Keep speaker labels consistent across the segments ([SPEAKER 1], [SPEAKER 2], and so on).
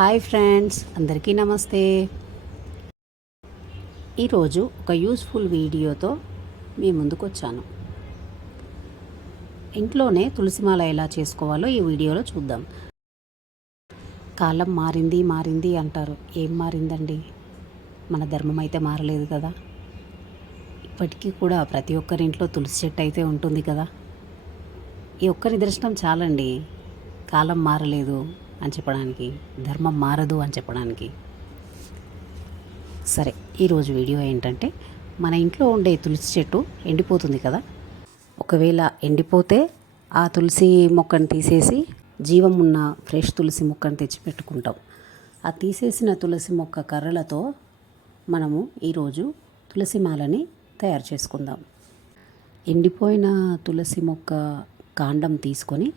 [SPEAKER 1] Hi friends అందరికీ నమస్తే. ఈరోజు ఒక యూస్ఫుల్ వీడియోతో మీ ముందుకు వచ్చాను ఇంట్లోనే తులసిమాల ఎలా చేసుకోవాలో ఈ వీడియోలో చూద్దాం. కాలం మారింది మారింది అంటారు. ఏం మారిందండి? మన ధర్మం అయితే మారలేదు కదా. ఇప్పటికీ కూడా ప్రతి ఒక్కరింట్లో తులసి చెట్టు అయితే ఉంటుంది కదా. ఈ ఒక్క నిదర్శనం చాలండి. కాలం మారలేదు. అని చెప్పడానికి ధర్మం మారదు అని చెప్పడానికి. సరే ఈరోజు వీడియో ఏంటంటే మన ఇంట్లో ఉండే తులసి చెట్టు ఎండిపోతుంది కదా. ఒకవేళ ఎండిపోతే ఆ తులసి మొక్కను తీసేసి జీవం ఉన్న ఫ్రెష్ తులసి మొక్కను తెచ్చి పెట్టుకుంటాం ఆ తీసేసిన తులసి మొక్క కర్రలతో మనము ఈరోజు తులసి మాలని తయారు చేసుకుందాం. ఎండిపోయిన తులసి మొక్క కాండం తీసుకొని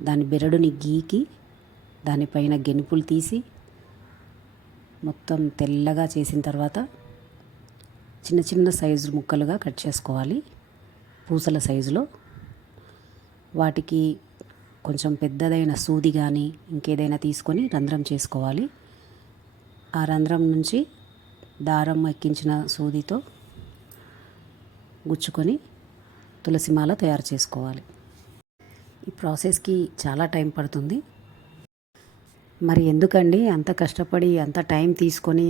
[SPEAKER 1] దాని బెరడుని గీకి దానిపైన గెనుపులు తీసి మొత్తం తెల్లగా చేసిన తర్వాత చిన్న చిన్న సైజు ముక్కలుగా కట్ చేసుకోవాలి. పూసల సైజులో. వాటికి కొంచెం పెద్దదైన సూది కానీ ఇంకేదైనా తీసుకొని రంధ్రం చేసుకోవాలి. ఆ రంధ్రం నుంచి దారం ఎక్కించిన సూదితో గుచ్చుకొని తులసిమాల తయారు చేసుకోవాలి. ఈ ప్రాసెస్కి చాలా టైం పడుతుంది. మరి ఎందుకండి అంత కష్టపడి అంత టైం తీసుకొని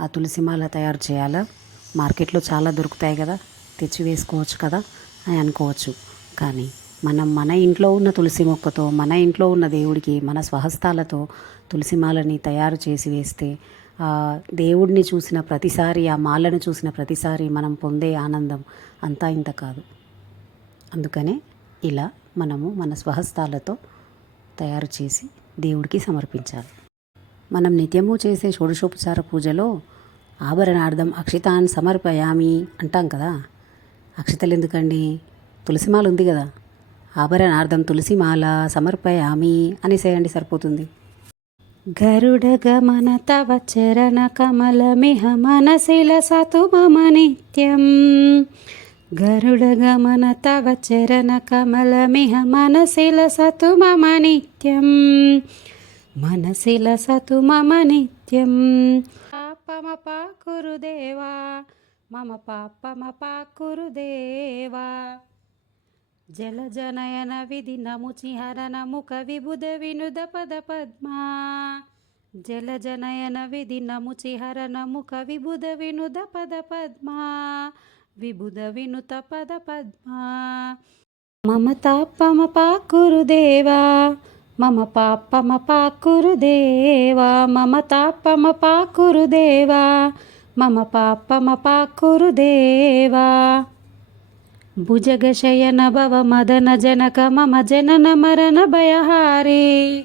[SPEAKER 1] ఆ తులసి మాల తయారు చేయాలా? మార్కెట్లో చాలా దొరుకుతాయి కదా తెచ్చి వేసుకోవచ్చు కదా అని అనుకోవచ్చు. కానీ మనం మన ఇంట్లో ఉన్న తులసి మొక్కతో మన ఇంట్లో ఉన్న దేవుడికి మన స్వహస్తాలతో తులసి మాలని తయారు చేసి వేస్తే దేవుడిని చూసిన ప్రతిసారి ఆ మాలను చూసిన ప్రతిసారి మనం పొందే ఆనందం అంతా ఇంత కాదు. అందుకనే ఇలా మనము మన స్వహస్తాలతో తయారు చేసి దేవుడికి సమర్పించాలి. మనం నిత్యము చేసే షోడశోపచార పూజలో ఆభరణార్థం అక్షితాన్ సమర్పయామి అంటాం కదా. అక్షితలు ఎందుకండి తులసిమాల ఉంది కదా. ఆభరణార్థం తులసిమాల సమర్పయామి అనేసేయండి సరిపోతుంది. గరుడ గమన తవ చరణ కమలమిహ మనసిల సతు మమ నిత్యం. గరుడ గమన తవ చరణ కమలమిహ మనసిల సతు మమ నిత్యం మనసిల సతు మమ నిత్యం పాపమ పాకురుదేవా మమ పాపమ పాకురుదేవా జలజనయన విధి నముచిహరణ ముఖ విబుధ వినుద పద పద్మా. జలజనయన విధి నముచిహరణ ముఖ విబుధ వినుద పద పద్మా. విబుధ వినుత పద పద్మా. మమ తాపమ పాకురుదేవా మమ పాపమ పాకురుదేవా మమ తాపమ పాకురుదేవా మమ పాపమ పాకురుదేవా భుజగశయన భవ మదన జనక మమ జనన మరణ భయహారి.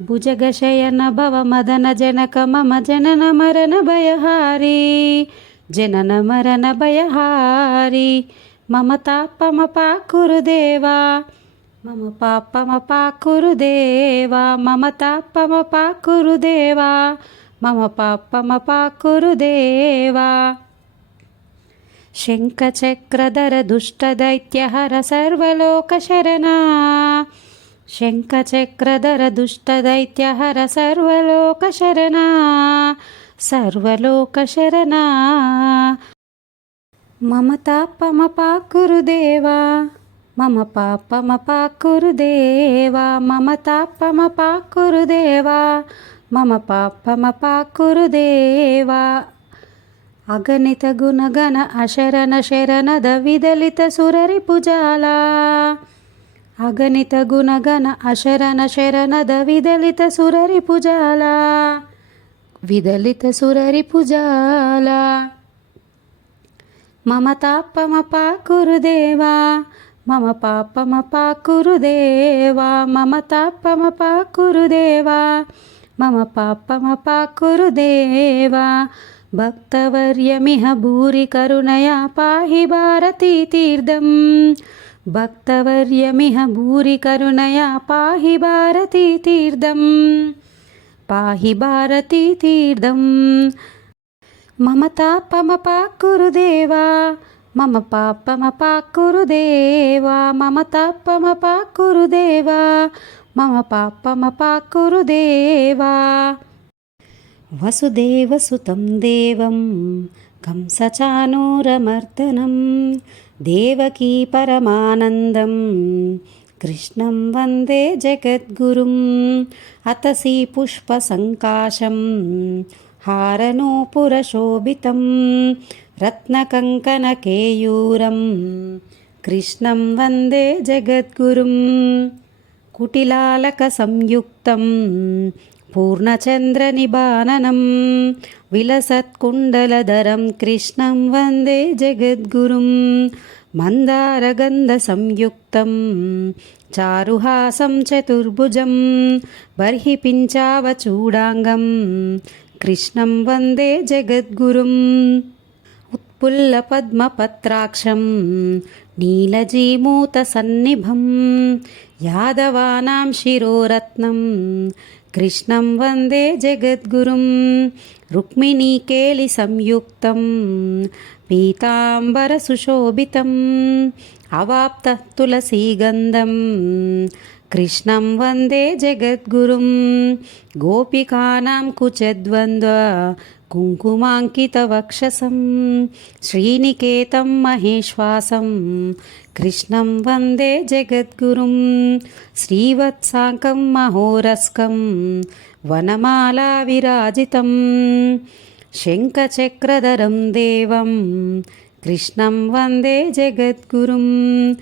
[SPEAKER 1] భుజగశయన భవ మదన జనక మమ జనన మరణ భయహారి. జనన మరణ భయహారి. మమ తాపమ పాకురుదేవా మమ పాపమ పాకురుదేవా మమ తాపమ పాకురుదేవా మమ పాపమ పాకురుదేవా శంఖచక్రధర దుష్టదైత్యహర సర్వలోకశరణా శంఖచక్రధర దుష్టదైత్యహర సర్వలోకశరణా సర్వలోకశరణా. మమ తాపమ పాకురుదేవా మమ పాపమ పాకురుదేవా మమ తాపమ పాకురుదేవా మమ పాపమ పాకురుదేవా అగణిత గుణగణ అశరణ శరణద విదలిత సురరి పుజాల. అగణిత గుణగణ అశరణ శరణద విదలిత సురరి పుజాలా. విదలిత సురరి పుజాల మమ తాపమ పాకురుదేవా మమ పాపమ పాకురుదేవా మమ తాపమ పాకురుదేవా మమ పాపమ పాకురుదేవా. భక్తవర్యమిహ భూరి కరుణయా పాహి భారతీ తీర్థం. భక్తవర్యమిహ భూరి కరుణయా పాహి భారతీ తీర్థం. పాహి భారతీ తీర్థం. మమ తాపమ పాకురుదేవా మమ పాపమ పాకురుదేవా మమ తాపమ పాకురుదేవా మమ పాపమ పాకురుదేవా వసుదేవసుతం దేవం కంసచానూరమర్దనం దేవకీ పరమానందం కృష్ణం వందే జగద్గురుం అతసి పుష్పసంకాశం హారనూపురశోభితం రత్నకంకణకేయూరం. కృష్ణం వందే జగద్గురుం కుటిలాలక సంయుక్తం పూర్ణచంద్రనిబాననం విలసత్కుండలధరం. కృష్ణం వందే జగద్గురుం मन्दारगन्धसंयुक्तं चारुहासं चतुर्भुजं बर्हिपिञ्चावचूडाङ्गं कृष्णं वन्दे जगद्गुरुम् उत्पुल्लपद्मपत्राक्षं नीलजीमूतसन्निभं यादवानां शिरोरत्नं కృష్ణం వందే జగద్గురుం. రుక్మిణీకేళి సంయుక్తం. పీతాంబర సుశోభితం. అవాప్త తులసీగంధం కృష్ణం వందే జగద్గురుం. గోపికానాం కుచద్వంద్వ కుంకుమాంకితవక్షసం. శ్రీనికేతం మహేశ్వాసం. కృష్ణం వందే జగద్గురుం. శ్రీవత్సాంకం మహోరస్కం. వనమాలా విరాజితం. శంఖచక్రధరం దేవం. కృష్ణం వందే జగద్గురుం.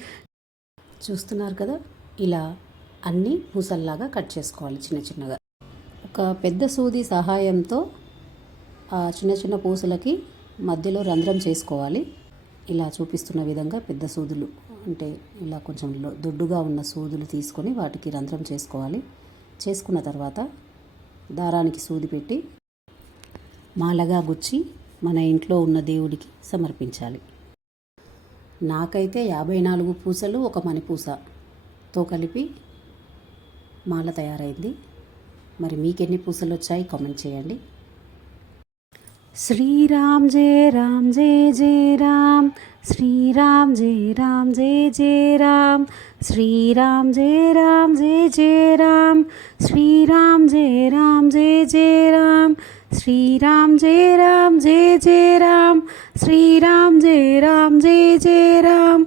[SPEAKER 1] చూస్తున్నారు కదా ఇలా అన్నీ పూసల్లాగా కట్ చేసుకోవాలి చిన్న చిన్నగా. ఒక పెద్ద సూది సహాయంతో ఆ చిన్న చిన్న పూసలకి మధ్యలో రంధ్రం చేసుకోవాలి. ఇలా చూపిస్తున్న విధంగా పెద్ద సూదులు అంటే ఇలా కొంచెం దొడ్డుగా ఉన్న సూదులు తీసుకొని వాటికి రంధ్రం చేసుకోవాలి. చేసుకున్న తర్వాత దారానికి సూది పెట్టి మాలగా గుచ్చి మన ఇంట్లో ఉన్న దేవుడికి సమర్పించాలి. నాకైతే యాభై నాలుగు పూసలు ఒక మణిపూసతో కలిపి మాల తయారైంది. మరి మీకెన్ని పూసలు వచ్చాయి కామెంట్ చేయండి. శ్రీరామ్ జయ రామ్ జయ జయ రామ్. శ్రీరామ్ జయ రామ్ జయ జయ రామ్. శ్రీరామ్ జయ రామ్ జయ జయ రామ్. శ్రీరామ్ జయ రామ్ జయ జయ రామ్. శ్రీరామ్ జయ రామ్ జయ జయ రామ్. శ్రీరామ్ జయ రామ్ జయ జయ రామ్.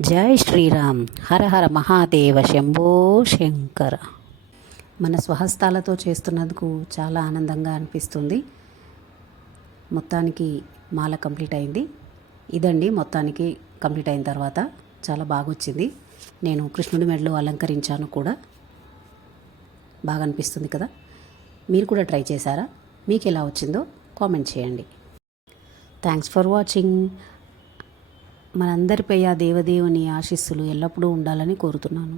[SPEAKER 1] జై శ్రీరామ్. హర హర మహాదేవ శంభో శంకర. మన స్వహస్తాలతో చేస్తున్నందుకు చాలా ఆనందంగా అనిపిస్తుంది. మొత్తానికి మాల కంప్లీట్ అయింది. ఇదండి మొత్తానికి కంప్లీట్ అయిన తర్వాత చాలా బాగా వచ్చింది నేను కృష్ణుడి మెడలో అలంకరించాను కూడా. బాగా అనిపిస్తుంది కదా? మీరు కూడా ట్రై చేశారా? మీకు ఎలా వచ్చిందో కామెంట్ చేయండి. Thanks for watching. మనందరిపై ఆ దేవదేవుని ఆశీస్సులు ఎల్లప్పుడూ ఉండాలని కోరుతున్నాను.